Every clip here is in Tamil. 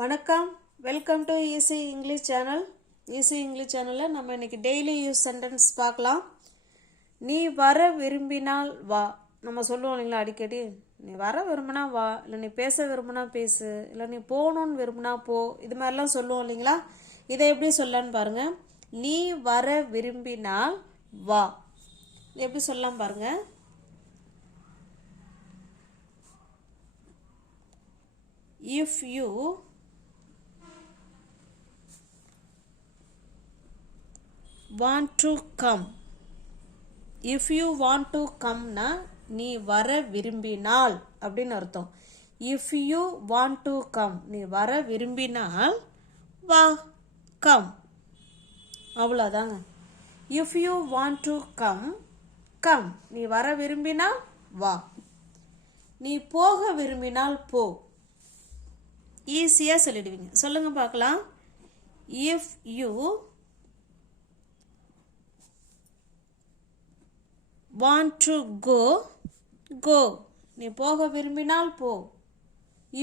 வணக்கம், welcome to easy English channel. Easy English சேனலில் நம்ம இன்னைக்கு டெய்லி யூஸ் சென்டென்ஸ் பார்க்கலாம். நீ வர விரும்பினால் வா. நம்ம சொல்லுவோம் இல்லைங்களா அடிக்கடி, நீ வர விரும்பினா வா, இல்லை நீ பேச விரும்பினா பேசு, இல்லை நீ போகணுன்னு விரும்பினா போ, இது மாதிரிலாம் சொல்லுவோம் இல்லைங்களா. இதை எப்படி சொல்லலான்னு பாருங்கள். நீ வர விரும்பினால் வா, எப்படி சொல்லலாம் பாருங்கள். If you want to come, if you want to come னா நீ வர விரும்பினால் அப்படின்னு அர்த்தம். if you want to come, நீ வர விரும்பினால் வா, come, அவ்வளோதாங்க. if you want to come, come, நீ வர விரும்பினால் வா. நீ போக விரும்பினால் போ. ஈஸியாக சொல்லிடுவீங்க. சொல்லுங்க பார்க்கலாம். if you want to go, go, நீ போக விரும்பினால் போ.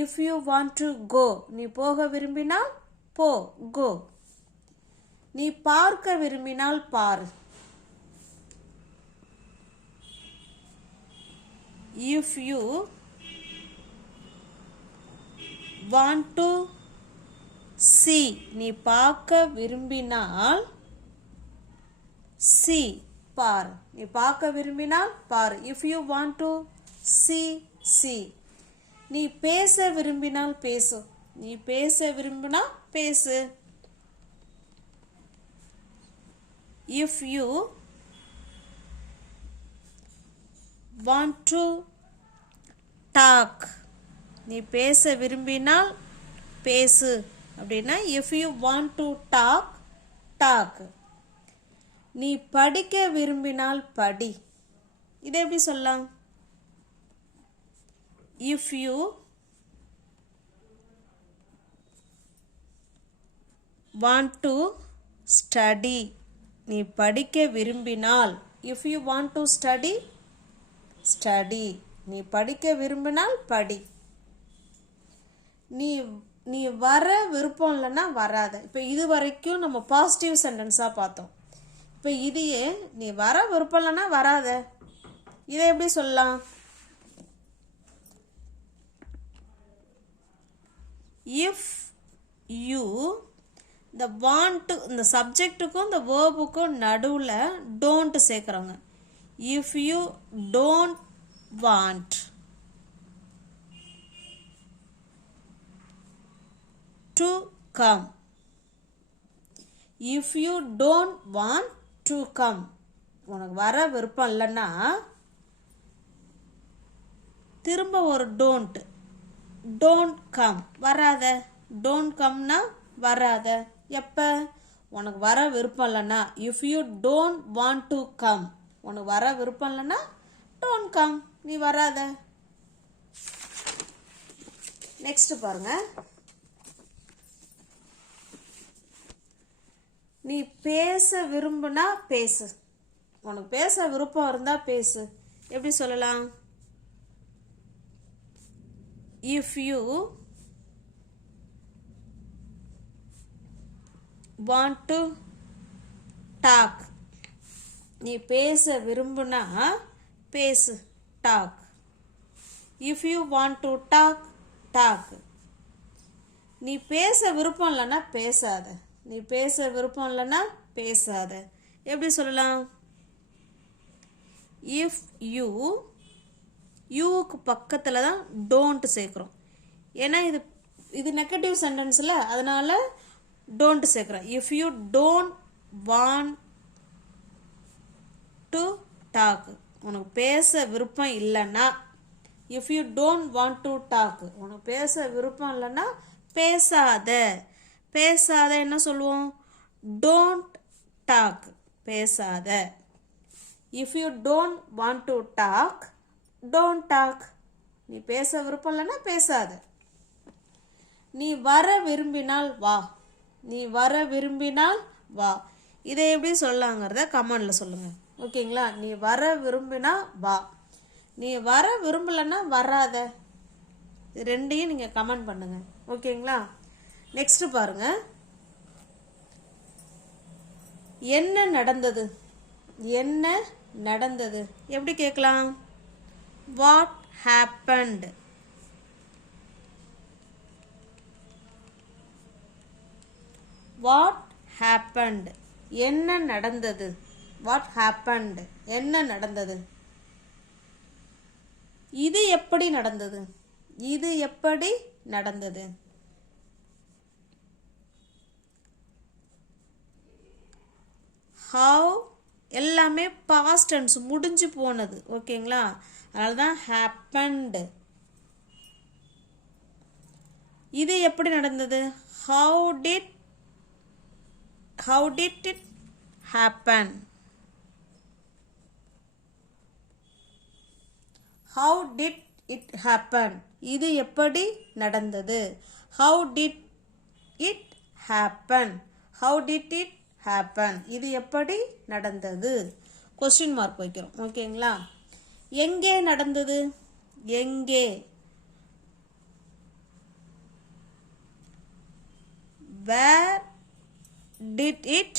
if you want to go, நீ போக விரும்பினால் போ, go. நீ பார்க்க விரும்பினால் பார். if you want to see, நீ பார்க்க விரும்பினால் see, பார். நீ பார்க்க விரும்பினால் பார். if you want to see, see. நீ பேச விரும்பினால் பேசு. நீ பேச விரும்பினால் பேசு. if you want to talk, நீ பேச விரும்பினால் பேசு அப்படின்னா if you want to talk, talk. நீ படிக்க விரும்பினால் படி. இதை எப்படி சொல்லலாம்? if you want to study, நீ படிக்க விரும்பினால், if you want to study, study. நீ படிக்க விரும்பினால் படி. நீ வர விருப்பம் இல்லைன்னா வராத. இப்போ இது வரைக்கும் நம்ம பாசிட்டிவ் சென்டென்ஸாக பார்த்தோம். இப்போ இதையே நீ வர விருப்பம் இல்லைன்னா வராத, இதை எப்படி சொல்லலாம்? if you, இந்த want, இந்த சப்ஜெக்டுக்கும் இந்த வேர்புக்கும் நடுவில் don't சேர்க்குறாங்க. if you don't want to come, if you don't want to come, உனக்கு வர விருப்பம் இல்லைன்னா திரும்ப ஒரு don't come, வராத. don't comeனா வராத. எப்போ? உனக்கு வர விருப்பம் இல்லைன்னா. if you don't want to come, உனக்கு வர விருப்பம் இல்லைன்னா don't come, நீ வராத. நெக்ஸ்ட் பாருங்க. நீ பேச விரும்புனா பேசு. உனக்கு பேச விருப்பம் இருந்தா பேசு. எப்படி சொல்லலாம்? if you want to talk, நீ பேச விரும்புனா பேசு, talk. if you want to talk, talk. நீ பேச விருப்பம் இல்லைன்னா பேசாத. நீ பேச விருப்பம் இல்லைன்னா பேசாத. எப்படி சொல்லலாம்? if you, யூக்கு பக்கத்தில் தான் don't சேர்க்குறோம். ஏன்னா இது நெகட்டிவ் சென்டென்ஸில், அதனால don't சேர்க்குறோம். if you don't want to talk, உனக்கு பேச விருப்பம் இல்லைன்னா. if you don't want to talk, உனக்கு பேச விருப்பம் இல்லைன்னா பேசாத. பேசாத என்ன சொல்லுவோம்? don't talk, பேசாத. if you don't want to talk, don't talk. நீ பேச விருப்பம் இல்லைன்னா பேசாத. நீ வர விரும்பினால் வா. நீ வர விரும்பினால் வா. இதை எப்படி சொல்லலாங்கிறத கமெண்டில் சொல்லுங்கள். ஓகேங்களா? நீ வர விரும்பினா வா, நீ வர விரும்பலைன்னா வராத. இது ரெண்டையும் நீங்கள் கமெண்ட் பண்ணுங்கள். ஓகேங்களா? நெக்ஸ்ட் பாருங்க, என்ன நடந்தது, என்ன நடந்தது எப்படி கேட்கலாம்? What happened. வாட் happened, என்ன நடந்தது. வாட் happened, என்ன நடந்தது. இது எப்படி நடந்தது, இது எப்படி நடந்தது. how எல்லாமே past tense, முடிஞ்சு போனது. ஓகேங்களா, அதனால தான் happened. இது எப்படி நடந்தது? how did it happen. how did it happen, இது எப்படி நடந்தது. how did it happen, how did it happen, இது எப்படி நடந்தது. கொஸ்டின் மார்க் வைக்கிறோம். ஓகேங்களா, எங்கே நடந்தது, எங்கே. where did it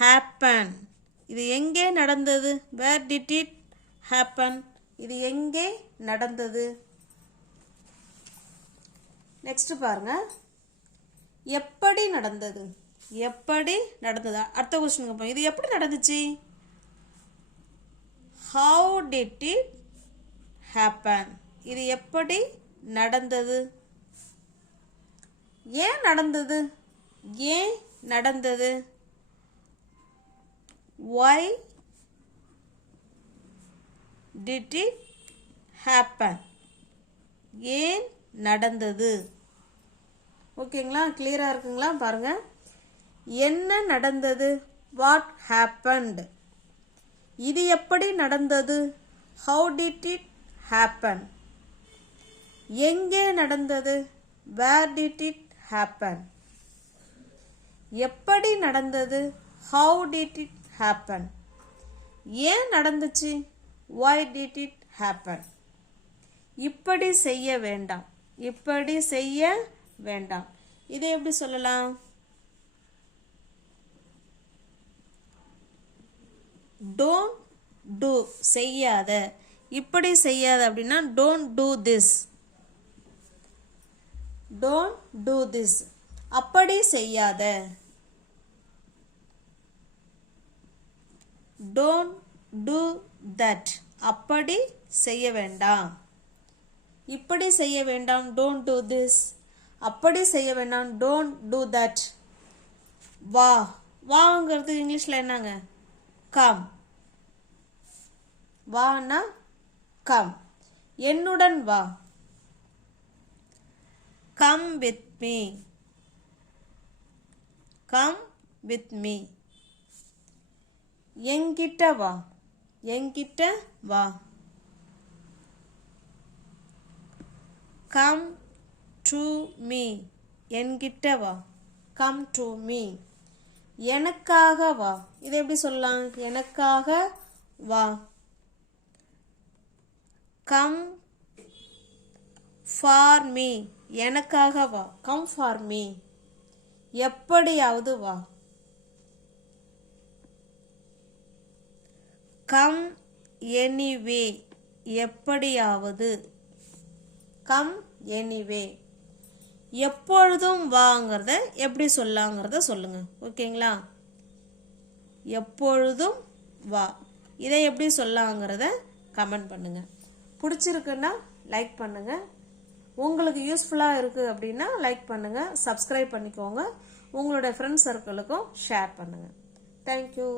happen, இது எங்கே நடந்தது. where did it happen, இது எங்கே நடந்தது. நெக்ஸ்ட் பாருங்க, எப்படி நடந்தது, எப்படி நடந்தது. அடுத்த கொஸ்டின் போய், இது எப்படி நடந்துச்சு. how did it happen, இது எப்படி நடந்தது. ஏன் நடந்தது, ஏன் நடந்தது. why did it happen, ஏன் நடந்தது. ஓகேங்களா, கிளியரா இருக்குங்களா? பாருங்க, என்ன நடந்தது, வாட் happened. இது எப்படி நடந்தது, how did it happen. எங்கே நடந்தது, where did it happen. எப்படி நடந்தது, how did it happen. ஏன் நடந்துச்சு, why did it happen. இப்படி செய்ய வேண்டாம், இப்படி செய்ய வேண்டாம். இதை எப்படி சொல்லலாம்? don't do, செய்யாத. இப்படி செய்யாத அப்படின்னா don't do this, don't do this. அப்படி செய்யாத, don't do that. அப்படி செய்ய வேண்டாம், இப்படி செய்ய வேண்டாம் don't do this. அப்படி செய்ய வேண்டாம் don't do that. வா, வாங்கிறது இங்கிலீஷ்ல என்னங்க? come. வானா come. என்னுடன் வா, come with me, come with me. என்கிட்ட வா, என்கிட்ட வா, come to me. என்கிட்ட வா, come to me. எனக்காக வா, இதை எப்படி சொல்லலாம்? எனக்காக வா, come for me. எனக்காக வா, come for me. எப்படியாவது வா, come anyway. எப்படியாவது, come anyway. எப்பொழுதும் வாங்கிறத எப்படி சொல்லாங்கிறத சொல்லுங்க. ஓகேங்களா, எப்பொழுதும் வா, இதை எப்படி சொல்லாங்கிறத கமெண்ட் பண்ணுங்க. பிடிச்சிருக்குன்னா லைக் பண்ணுங்க. உங்களுக்கு யூஸ்ஃபுல்லாக இருக்குது அப்படின்னா லைக் பண்ணுங்க, சப்ஸ்கிரைப் பண்ணிக்கோங்க. உங்களுடைய ஃப்ரெண்ட்ஸ் சர்க்கிளுக்கும் ஷேர் பண்ணுங்க. தேங்க்யூ.